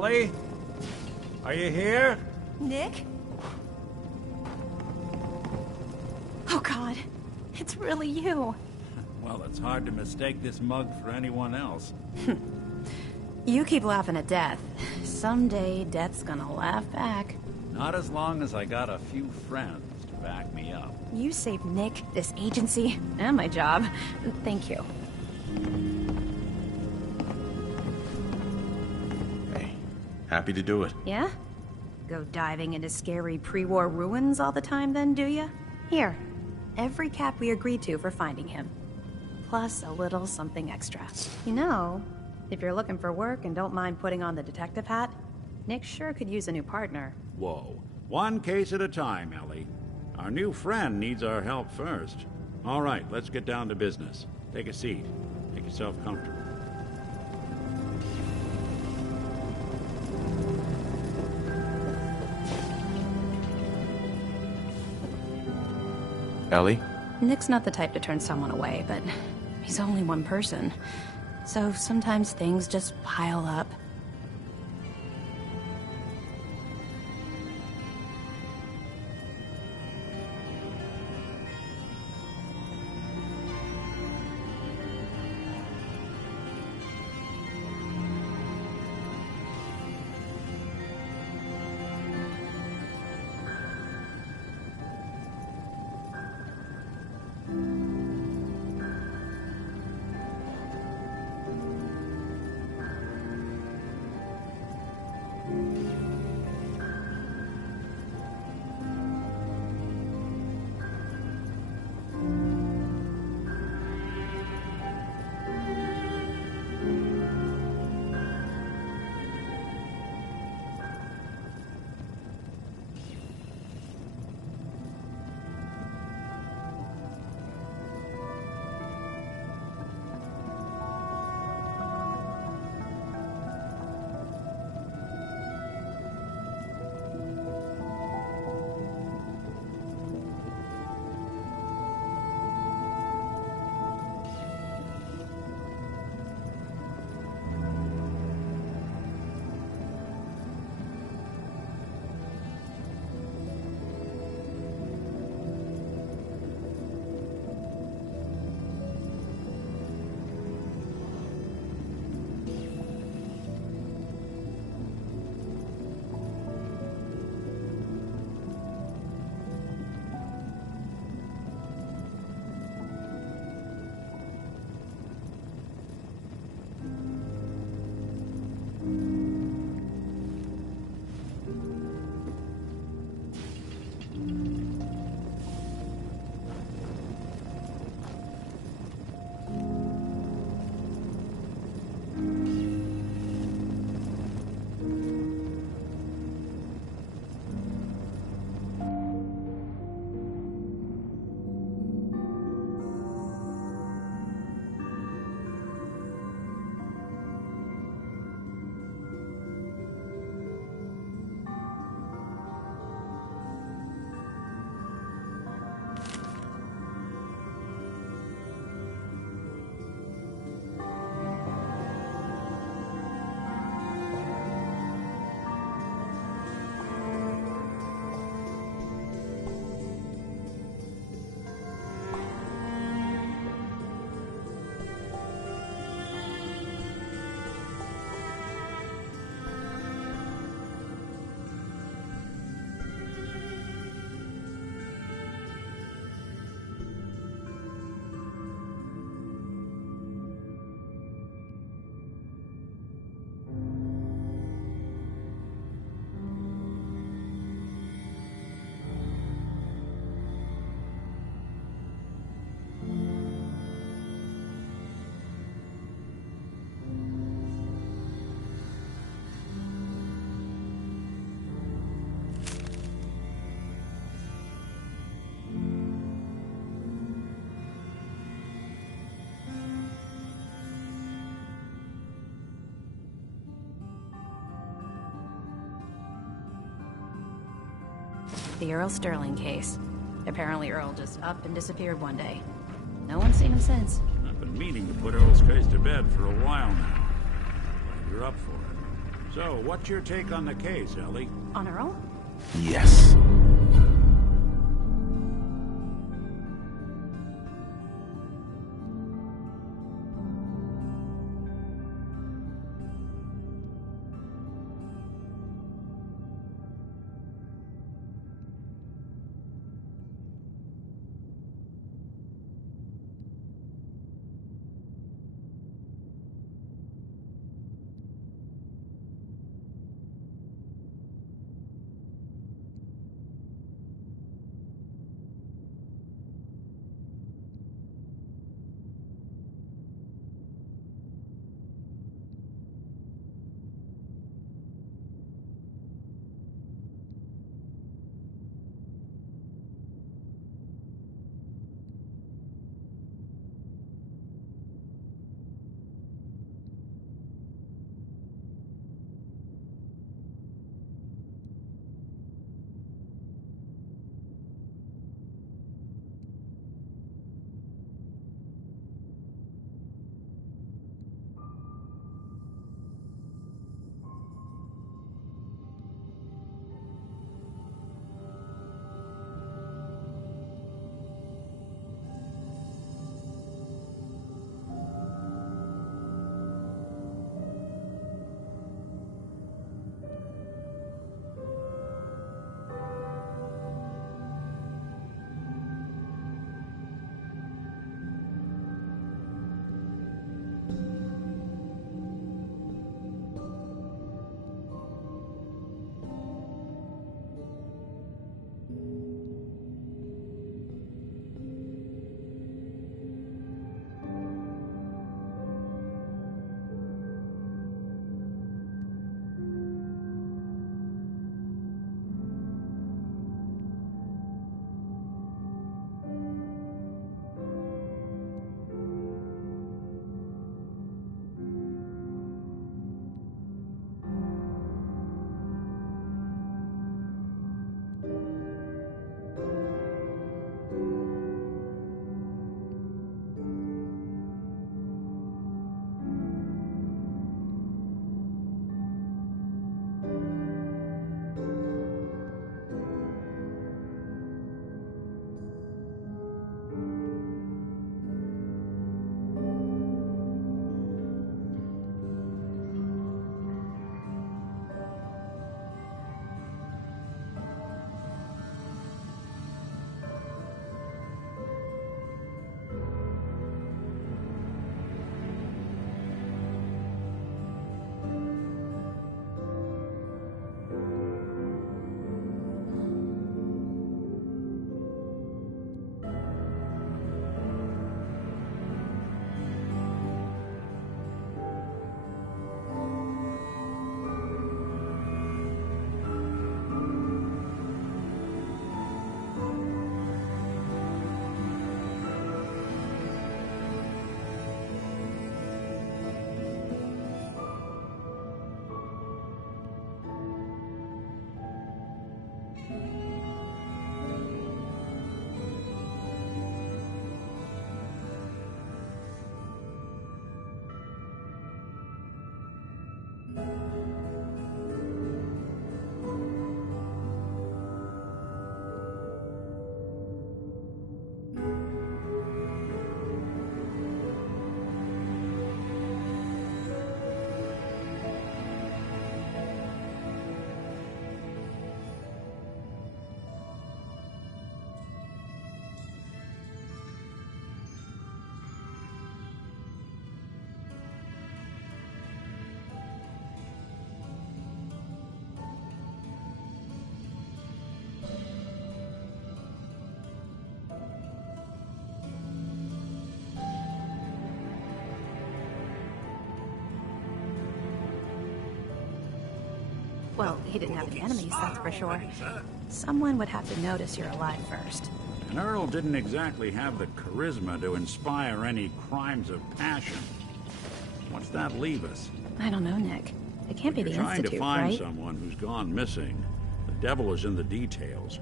Ellie? Are you here? Nick? Oh God, it's really you. Well, it's hard to mistake this mug for anyone else. You keep laughing at death. Someday, death's gonna laugh back. Not as long as I got a few friends to back me up. You saved Nick, this agency, and my job. Thank you. Hey, happy to do it. Yeah? Go diving into scary pre-war ruins all the time then, do ya? Here, every cap we agreed to for finding him. Plus a little something extra. You know, if you're looking for work and don't mind putting on the detective hat, Nick sure could use a new partner. Whoa. One case at a time, Ellie. Our new friend needs our help first. All right, let's get down to business. Take a seat. Make yourself comfortable. Ellie? Nick's not the type to turn someone away, but he's only one person. So sometimes things just pile up. The Earl Sterling case. Apparently Earl just up and disappeared one day. No one's seen him since. I've been meaning to put Earl's case to bed for a while now. Glad you're up for it. So, what's your take on the case, Ellie? On her own? Yes. Well, he didn't have any enemies, that's for sure. Someone would have to notice you're alive first. And Earl didn't exactly have the charisma to inspire any crimes of passion. What's that leave us? I don't know, Nick. It can't be the You're trying Institute, to find right? someone who's gone missing. The devil is in the details.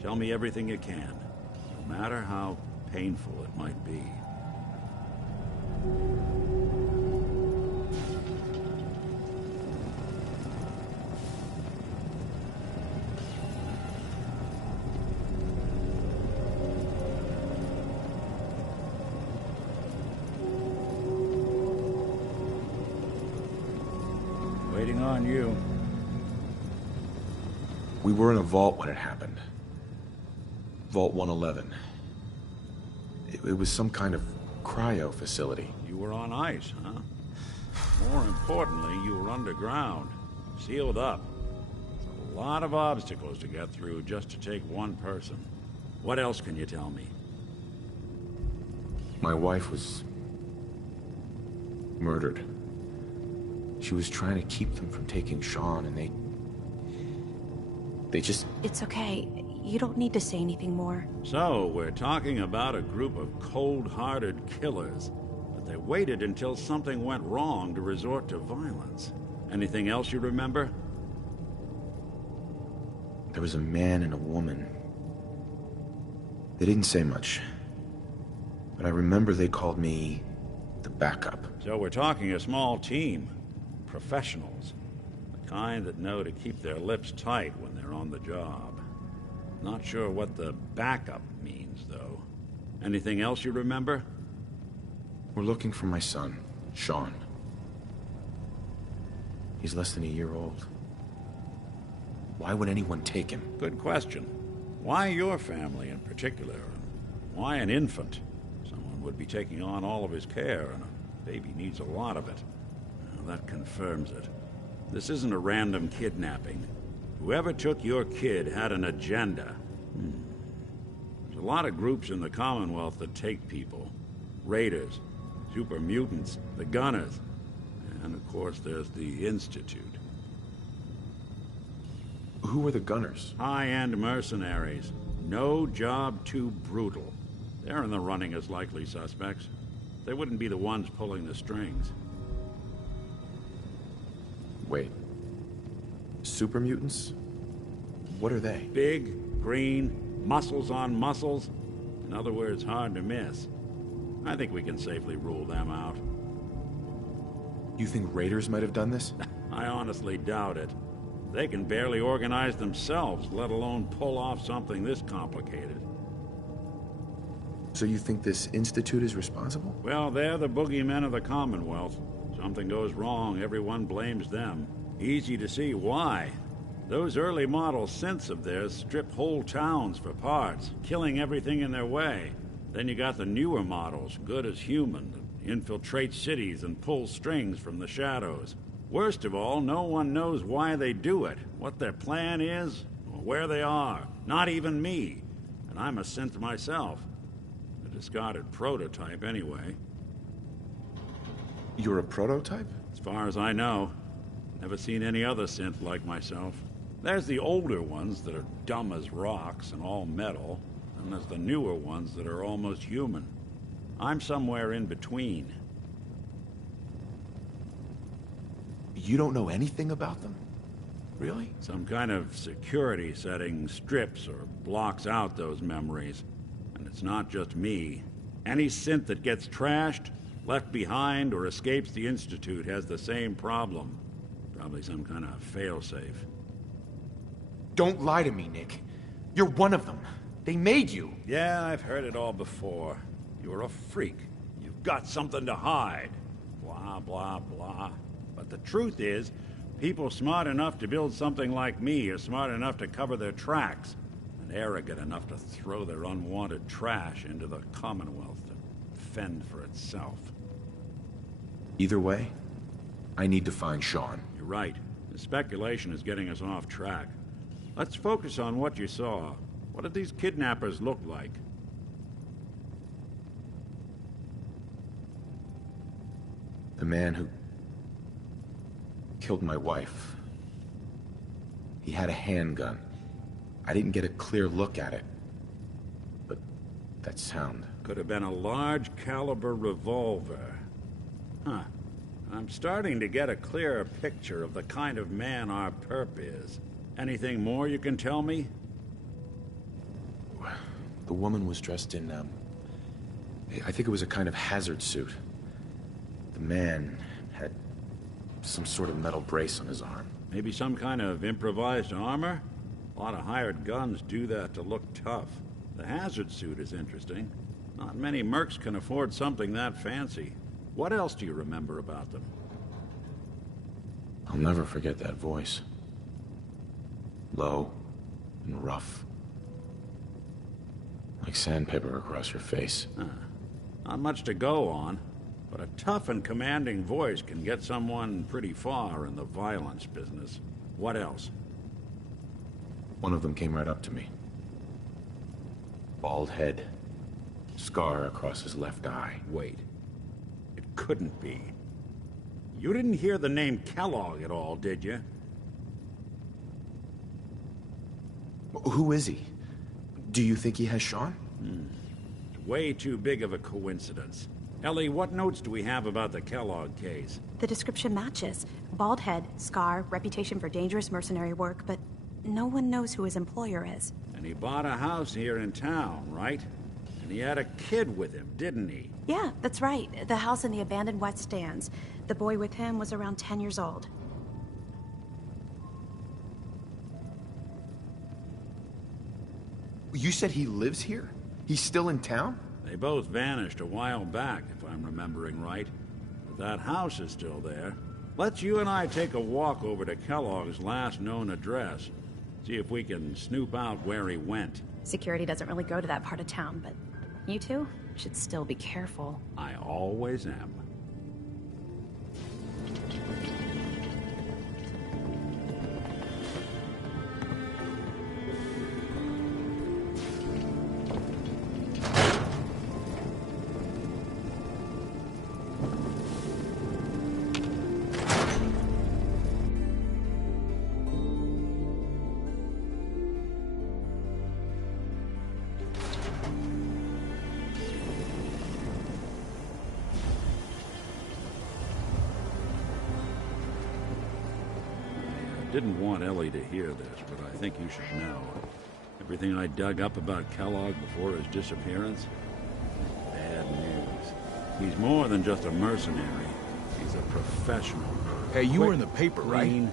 Tell me everything you can, no matter how painful it might be. you. We were in a vault when it happened. Vault 111. It was some kind of cryo facility. You were on ice, huh? More importantly, you were underground, sealed up. A lot of obstacles to get through just to take one person. What else can you tell me? My wife was murdered. She was trying to keep them from taking Sean, and they just... It's okay. You don't need to say anything more. So, we're talking about a group of cold-hearted killers, but they waited until something went wrong to resort to violence. Anything else you remember? There was a man and a woman. They didn't say much, but I remember they called me the backup. So we're talking a small team. Professionals. The kind that know to keep their lips tight when they're on the job. Not sure what the backup means, though. Anything else you remember? We're looking for my son, Sean. He's less than a year old. Why would anyone take him? Good question. Why your family in particular? Why an infant? Someone would be taking on all of his care, and a baby needs a lot of it. Well, that confirms it. This isn't a random kidnapping. Whoever took your kid had an agenda. There's a lot of groups in the Commonwealth that take people. Raiders, super mutants, the Gunners, and of course there's the Institute. Who are the Gunners? High-end mercenaries. No job too brutal. They're in the running as likely suspects. They wouldn't be the ones pulling the strings. Wait. Super mutants? What are they? Big, green, muscles on muscles. In other words, hard to miss. I think we can safely rule them out. You think raiders might have done this? I honestly doubt it. They can barely organize themselves, let alone pull off something this complicated. So you think this Institute is responsible? Well, they're the boogeymen of the Commonwealth. Something goes wrong, everyone blames them. Easy to see why. Those early model synths of theirs strip whole towns for parts, killing everything in their way. Then you got the newer models, good as human, that infiltrate cities and pull strings from the shadows. Worst of all, no one knows why they do it, what their plan is, or where they are. Not even me. And I'm a synth myself. A discarded prototype, anyway. You're a prototype? As far as I know. Never seen any other synth like myself. There's the older ones that are dumb as rocks and all metal, and there's the newer ones that are almost human. I'm somewhere in between. You don't know anything about them? Really? Some kind of security setting strips or blocks out those memories. And it's not just me. Any synth that gets trashed, left behind, or escapes the Institute has the same problem. Probably some kind of failsafe. Don't lie to me, Nick. You're one of them. They made you. Yeah, I've heard it all before. You're a freak. You've got something to hide. Blah, blah, blah. But the truth is, people smart enough to build something like me are smart enough to cover their tracks, and arrogant enough to throw their unwanted trash into the Commonwealth to fend for itself. Either way, I need to find Sean. You're right. The speculation is getting us off track. Let's focus on what you saw. What did these kidnappers look like? The man who killed my wife. He had a handgun. I didn't get a clear look at it. But that sound... Could have been a large caliber revolver. Huh. I'm starting to get a clearer picture of the kind of man our perp is. Anything more you can tell me? The woman was dressed in, I think it was a kind of hazard suit. The man had some sort of metal brace on his arm. Maybe some kind of improvised armor? A lot of hired guns do that to look tough. The hazard suit is interesting. Not many mercs can afford something that fancy. What else do you remember about them? I'll never forget that voice. Low and rough. Like sandpaper across your face. Not much to go on, but a tough and commanding voice can get someone pretty far in the violence business. What else? One of them came right up to me. Bald head. Scar across his left eye. Wait. It couldn't be. You didn't hear the name Kellogg at all, did you? Who is he? Do you think he has Sean? Way too big of a coincidence. Ellie, what notes do we have about the Kellogg case? The description matches. Bald head, scar, reputation for dangerous mercenary work, but no one knows who his employer is. And he bought a house here in town, right? And he had a kid with him, didn't he? Yeah, that's right. The house in the abandoned West Stands. The boy with him was around 10 years old. You said he lives here? He's still in town? They both vanished a while back, if I'm remembering right. But that house is still there. Let's you and I take a walk over to Kellogg's last known address. See if we can snoop out where he went. Security doesn't really go to that part of town, but you two should still be careful. I always am. Didn't want Ellie to hear this, but I think you should know. Everything I dug up about Kellogg before his disappearance? Bad news. He's more than just a mercenary. He's a professional. Hey, you were in the paper, right? Clean,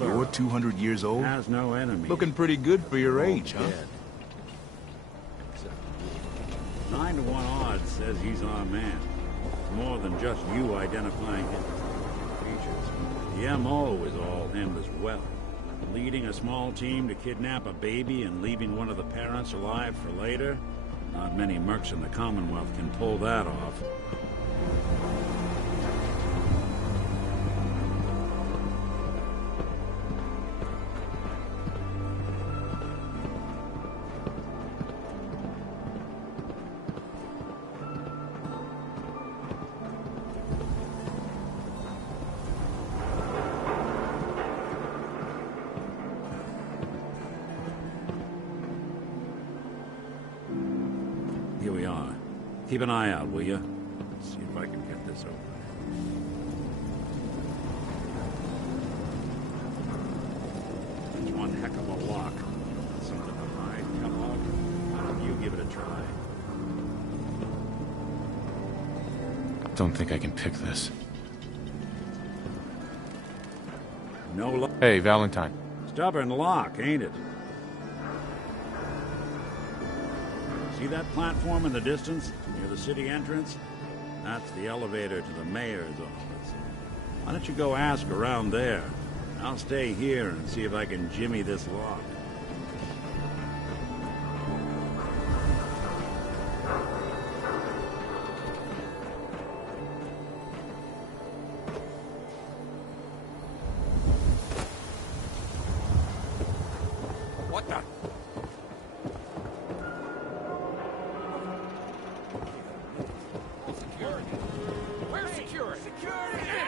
You're 200 years old? has no enemy. Looking pretty good for your All age, huh? dead. Except 9 to 1 odds says he's our man. More than just you identifying him. Features. The MO is all him as well. Leading a small team to kidnap a baby and leaving one of the parents alive for later? Not many mercs in the Commonwealth can pull that off. Here we are. Keep an eye out, will you? Let's see if I can get this open. It's one heck of a lock. Something to hide, Kellogg. You give it a try. Don't think I can pick this. No luck. Hey, Valentine. Stubborn lock, ain't it? See that platform in the distance, near the city entrance? That's the elevator to the mayor's office. Why don't you go ask around there? I'll stay here and see if I can jimmy this lock. What the? Security. Where's security? Security!